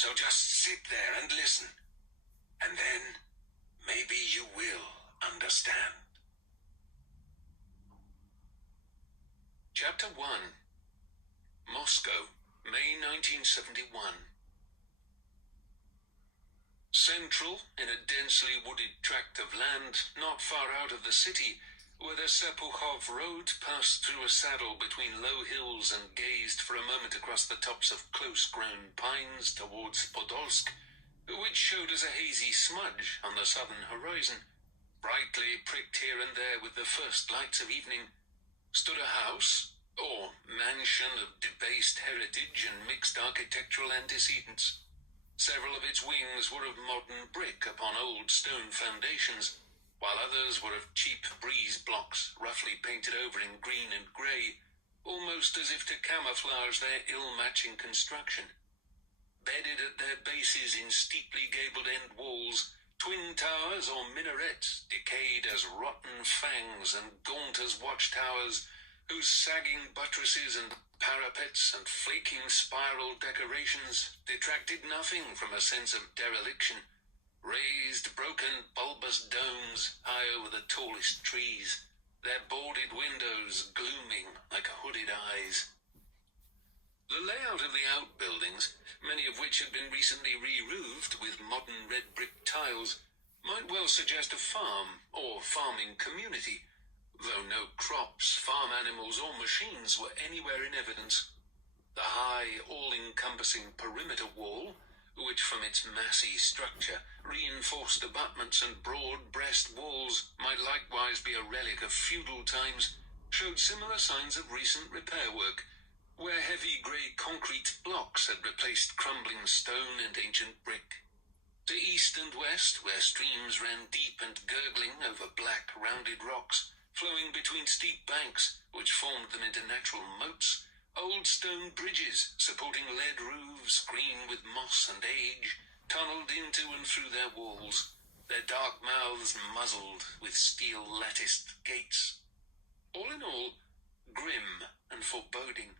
So just sit there and listen. And then, maybe you will understand. Chapter 1. Moscow, May 1971. Central, in a densely wooded tract of land not far out of the city, where the Sepukhov road passed through a saddle between low hills and gazed for a moment across the tops of close-grown pines towards Podolsk, which showed as a hazy smudge on the southern horizon, brightly pricked here and there with the first lights of evening, stood a house, or mansion of debased heritage and mixed architectural antecedents. Several of its wings were of modern brick upon old stone foundations, while others were of cheap breeze blocks roughly painted over in green and grey, almost as if to camouflage their ill-matching construction. Bedded at their bases in steeply gabled end walls, twin towers or minarets, decayed as rotten fangs and gaunt as watchtowers, whose sagging buttresses and parapets and flaking spiral decorations detracted nothing from a sense of dereliction. Raised, broken, bulbous domes high over the tallest trees, their boarded windows glooming like hooded eyes. The layout of the outbuildings, many of which had been recently re-roofed with modern red brick tiles, might well suggest a farm or farming community, though no crops, farm animals or machines were anywhere in evidence. The high, all-encompassing perimeter wall, which from its massy structure, reinforced abutments and broad breast walls might likewise be a relic of feudal times, showed similar signs of recent repair work, where heavy grey concrete blocks had replaced crumbling stone and ancient brick. To east and west, where streams ran deep and gurgling over black, rounded rocks, flowing between steep banks, which formed them into natural moats, old stone bridges supporting lead roofs green with moss and age tunneled into and through their walls, their dark mouths muzzled with steel-latticed gates. All in all, grim and foreboding.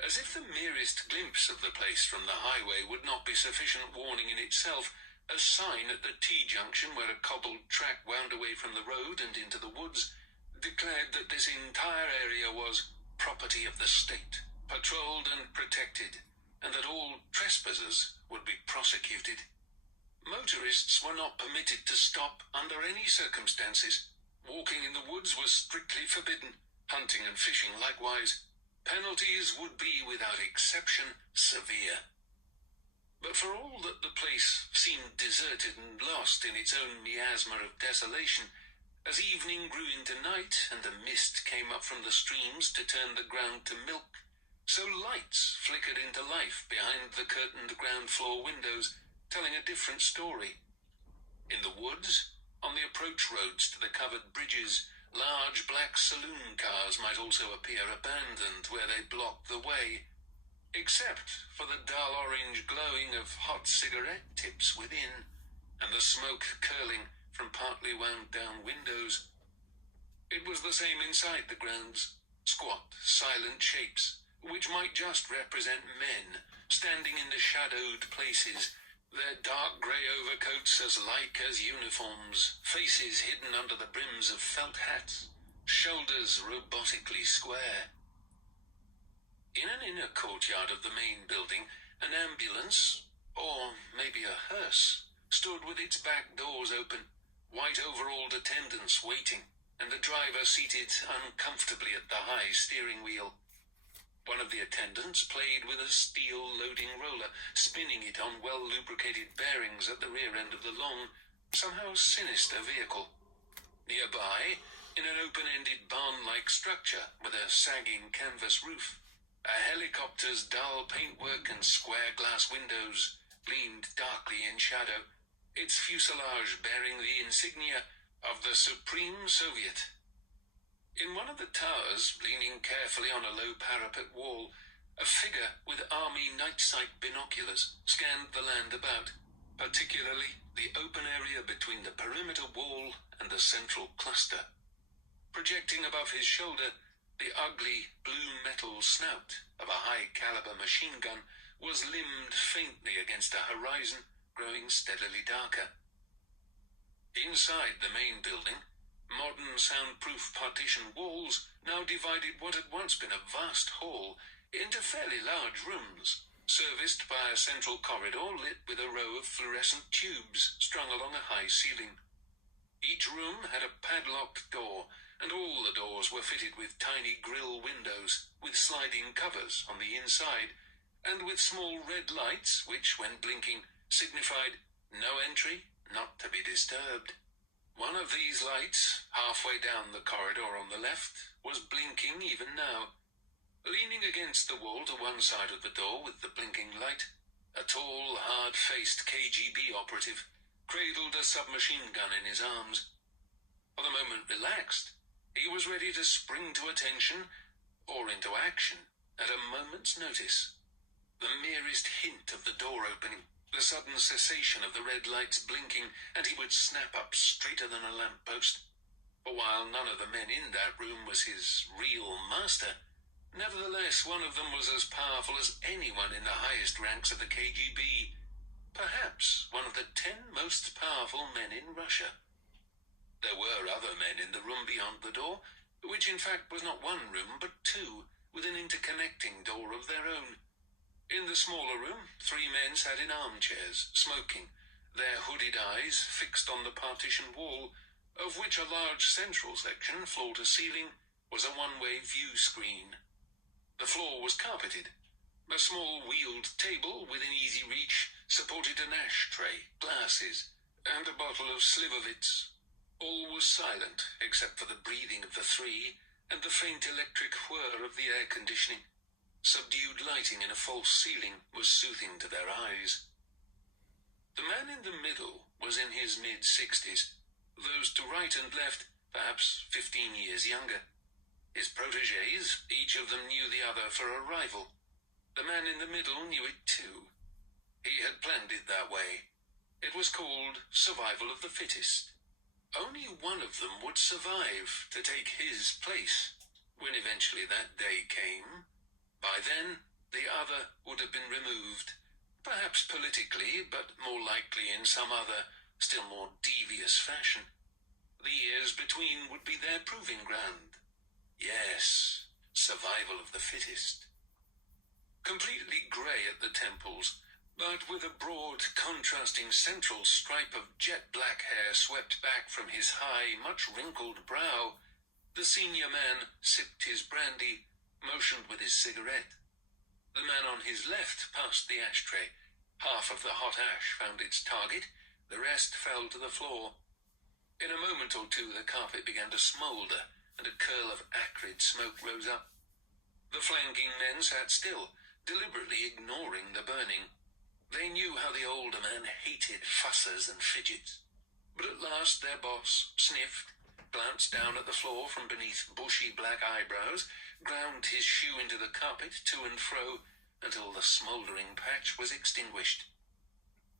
As if the merest glimpse of the place from the highway would not be sufficient warning in itself, a sign at the T-junction where a cobbled track wound away from the road and into the woods declared that this entire area was property of the state, patrolled and protected, and that all trespassers would be prosecuted. Motorists were not permitted to stop under any circumstances. Walking in the woods was strictly forbidden, hunting and fishing likewise. Penalties would be, without exception, severe. But for all that the place seemed deserted and lost in its own miasma of desolation, as evening grew into night and the mist came up from the streams to turn the ground to milk, so lights flickered into life behind the curtained ground floor windows, telling a different story. In the woods, on the approach roads to the covered bridges, large black saloon cars might also appear abandoned where they blocked the way, except for the dull orange glowing of hot cigarette tips within, and the smoke curling from partly wound down windows. It was the same inside the grounds, squat, silent shapes, which might just represent men, standing in the shadowed places, their dark grey overcoats as like as uniforms, faces hidden under the brims of felt hats, shoulders robotically square. In an inner courtyard of the main building, an ambulance, or maybe a hearse, stood with its back doors open, white overalled attendants waiting, and the driver seated uncomfortably at the high steering wheel. One of the attendants played with a steel loading roller, spinning it on well-lubricated bearings at the rear end of the long, somehow sinister vehicle. Nearby, in an open-ended barn-like structure with a sagging canvas roof, a helicopter's dull paintwork and square glass windows gleamed darkly in shadow, its fuselage bearing the insignia of the Supreme Soviet. In one of the towers, leaning carefully on a low parapet wall, a figure with army night sight binoculars scanned the land about, particularly the open area between the perimeter wall and the central cluster. Projecting above his shoulder, the ugly blue metal snout of a high-caliber machine gun was limned faintly against a horizon growing steadily darker. Inside the main building, modern soundproof partition walls now divided what had once been a vast hall into fairly large rooms, serviced by a central corridor lit with a row of fluorescent tubes strung along a high ceiling. Each room had a padlocked door, and all the doors were fitted with tiny grille windows with sliding covers on the inside, and with small red lights which, when blinking, signified no entry, not to be disturbed. One of these lights, halfway down the corridor on the left, was blinking even now. Leaning against the wall to one side of the door with the blinking light, a tall, hard-faced KGB operative cradled a submachine gun in his arms. For the moment relaxed, he was ready to spring to attention or into action at a moment's notice. The merest hint of the door opening, the sudden cessation of the red lights blinking, and he would snap up straighter than a lamppost. For while none of the men in that room was his real master, nevertheless one of them was as powerful as anyone in the highest ranks of the KGB, perhaps one of the 10 most powerful men in Russia. There were other men in the room beyond the door, which in fact was not one room but 2, with an interconnecting door of their own. In the smaller room, 3 men sat in armchairs, smoking, their hooded eyes fixed on the partition wall, of which a large central section, floor to ceiling, was a one-way view screen. The floor was carpeted. A small wheeled table within easy reach supported an ashtray, glasses, and a bottle of Slivovitz. All was silent except for the breathing of the 3 and the faint electric whir of the air conditioning. Subdued lighting in a false ceiling was soothing to their eyes. The man in the middle was in his mid-60s. Those to right and left, perhaps 15 years younger. His protégés, each of them knew the other for a rival. The man in the middle knew it too. He had planned it that way. It was called survival of the fittest. Only one of them would survive to take his place, when eventually that day came. By then, the other would have been removed, perhaps politically, but more likely in some other, still more devious fashion. The years between would be their proving ground. Yes, survival of the fittest. Completely grey at the temples, but with a broad, contrasting central stripe of jet-black hair swept back from his high, much wrinkled brow, the senior man sipped his brandy, motioned with his cigarette. The man on his left passed the ashtray. Half of the hot ash found its target, the rest fell to the floor. In a moment or two the carpet began to smoulder, and a curl of acrid smoke rose up. The flanking men sat still, deliberately ignoring the burning. They knew how the older man hated fussers and fidgets. But at last their boss sniffed, glanced down at the floor from beneath bushy black eyebrows, ground his shoe into the carpet to and fro until the smouldering patch was extinguished.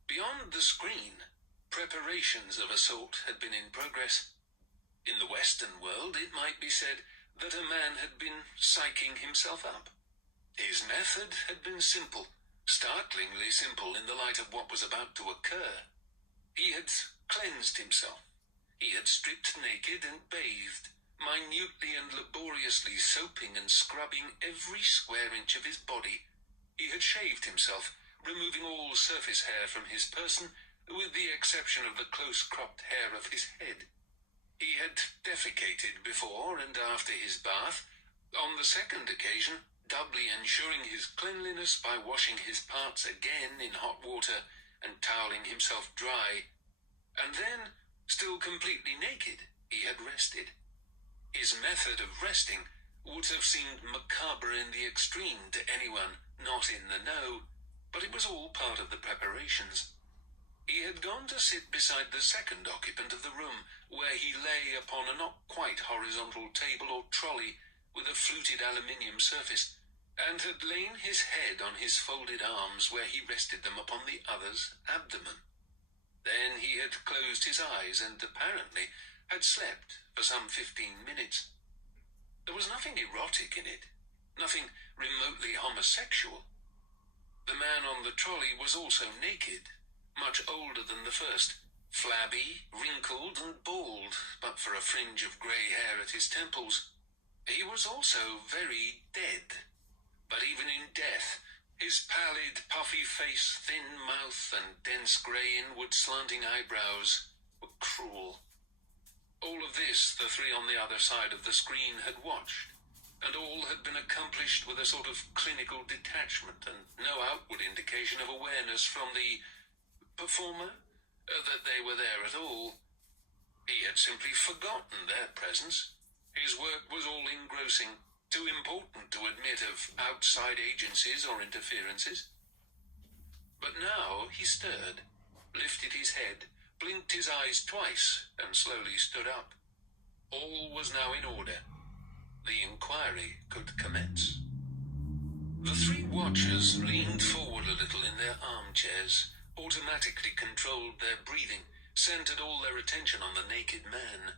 Beyond the screen, preparations of a sort had been in progress. In the Western world, it might be said that a man had been psyching himself up. His method had been simple, startlingly simple in the light of what was about to occur. He had cleansed himself. He had stripped naked and bathed, minutely and laboriously soaping and scrubbing every square inch of his body. He had shaved himself, removing all surface hair from his person, with the exception of the close-cropped hair of his head. He had defecated before and after his bath, on the second occasion doubly ensuring his cleanliness by washing his parts again in hot water and toweling himself dry. And then, still completely naked, he had rested. His method of resting would have seemed macabre in the extreme to anyone not in the know, but it was all part of the preparations. He had gone to sit beside the second occupant of the room, where he lay upon a not quite horizontal table or trolley with a fluted aluminium surface, and had lain his head on his folded arms where he rested them upon the other's abdomen. Then he had closed his eyes and apparently had slept for some 15 minutes. There was nothing erotic in it, nothing remotely homosexual. The man the trolley was also naked, much older than the first, flabby, wrinkled and bald, but for a fringe of grey hair at his temples. He was also very dead, but even in death, his pallid, puffy face, thin mouth, and dense grey inward slanting eyebrows were cruel. All of this the three on the other side of the screen had watched, and all had been accomplished with a sort of clinical detachment and no outward indication of awareness from the performer that they were there at all. He had simply forgotten their presence. His work was all engrossing, too important to admit of outside agencies or interferences. But now he stirred, lifted his head, blinked his eyes twice, and slowly stood up. All was now in order. The inquiry could commence. The three watchers leaned forward a little in their armchairs, automatically controlled their breathing, centered all their attention on the naked man.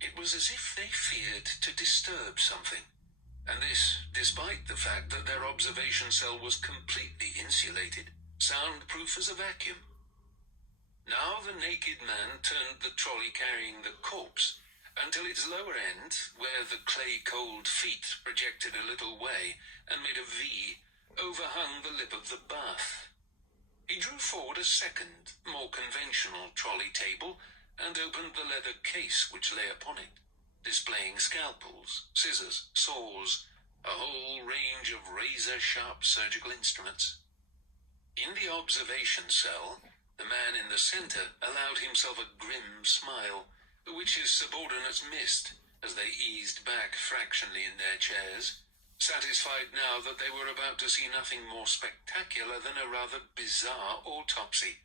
It was as if they feared to disturb something, and this despite the fact that their observation cell was completely insulated, soundproof as a vacuum. Now the naked man turned the trolley carrying the corpse until its lower end, where the clay-cold feet projected a little way and made a V, overhung the lip of the bath. He drew forward a second, more conventional trolley table and opened the leather case which lay upon it, displaying scalpels, scissors, saws, a whole range of razor-sharp surgical instruments. In the observation cell, the man in the center allowed himself a grim smile, which his subordinates missed as they eased back fractionally in their chairs, satisfied now that they were about to see nothing more spectacular than a rather bizarre autopsy.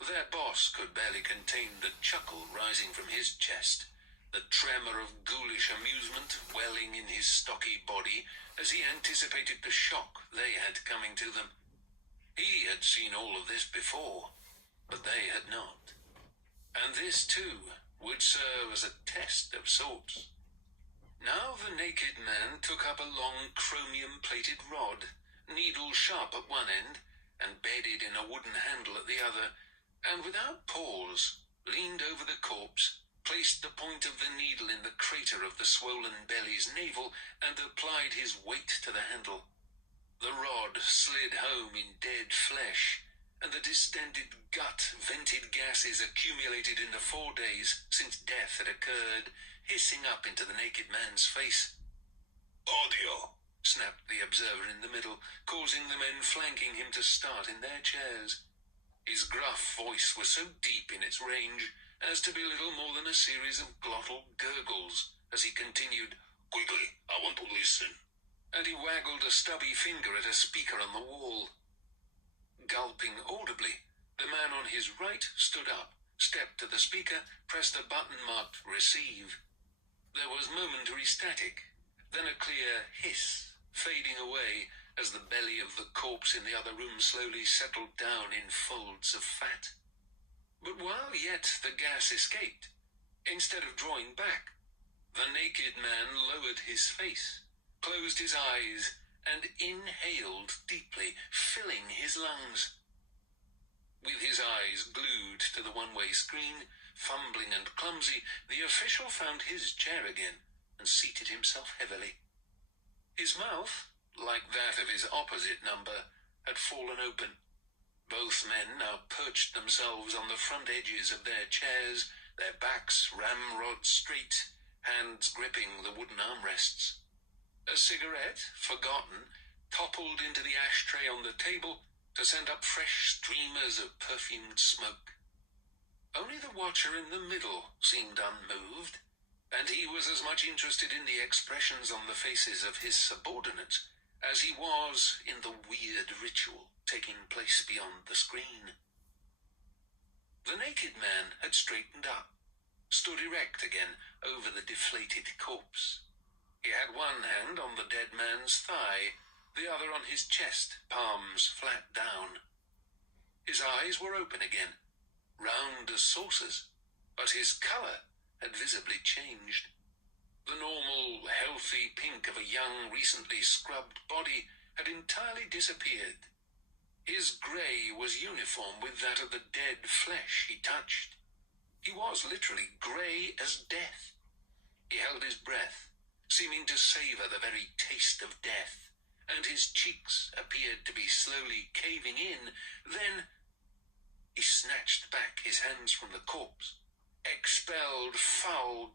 Their boss could barely contain the chuckle rising from his chest, the tremor of ghoulish amusement welling in his stocky body as he anticipated the shock they had coming to them. He had seen all of this before, but they had not. And this, too, would serve as a test of sorts. Now the naked man took up a long chromium-plated rod, needle-sharp at one end, and bedded in a wooden handle at the other, and without pause, leaned over the corpse, placed the point of the needle in the crater of the swollen belly's navel, and applied his weight to the handle. The rod slid home in dead flesh, and the distended gut vented gases accumulated in the 4 days since death had occurred, hissing up into the naked man's face. "Audio!" snapped the observer in the middle, causing the men flanking him to start in their chairs. His gruff voice was so deep in its range as to be little more than a series of glottal gurgles as he continued, "Quickly, I want to listen." And he waggled a stubby finger at a speaker on the wall. Gulping audibly, the man on his right stood up, stepped to the speaker, pressed a button marked "Receive." There was momentary static, then a clear hiss, fading away as the belly of the corpse in the other room slowly settled down in folds of fat. But while yet the gas escaped, instead of drawing back, the naked man lowered his face, closed his eyes, and inhaled deeply, filling his lungs. With his eyes glued to the one-way screen, fumbling and clumsy, the official found his chair again and seated himself heavily. His mouth, like that of his opposite number, had fallen open. Both men now perched themselves on the front edges of their chairs, their backs ramrod straight, hands gripping the wooden armrests. A cigarette, forgotten, toppled into the ashtray on the table to send up fresh streamers of perfumed smoke. Only the watcher in the middle seemed unmoved, and he was as much interested in the expressions on the faces of his subordinates as he was in the weird ritual taking place beyond the screen. The naked man had straightened up, stood erect again over the deflated corpse. He had one hand on the dead man's thigh, the other on his chest, palms flat down. His eyes were open again, round as saucers, but his colour had visibly changed. The normal, healthy pink of a young, recently scrubbed body had entirely disappeared. His grey was uniform with that of the dead flesh he touched. He was literally grey as death. He held his breath, seeming to savour the very taste of death, and his cheeks appeared to be slowly caving in. Then he snatched back his hands from the corpse, expelled foul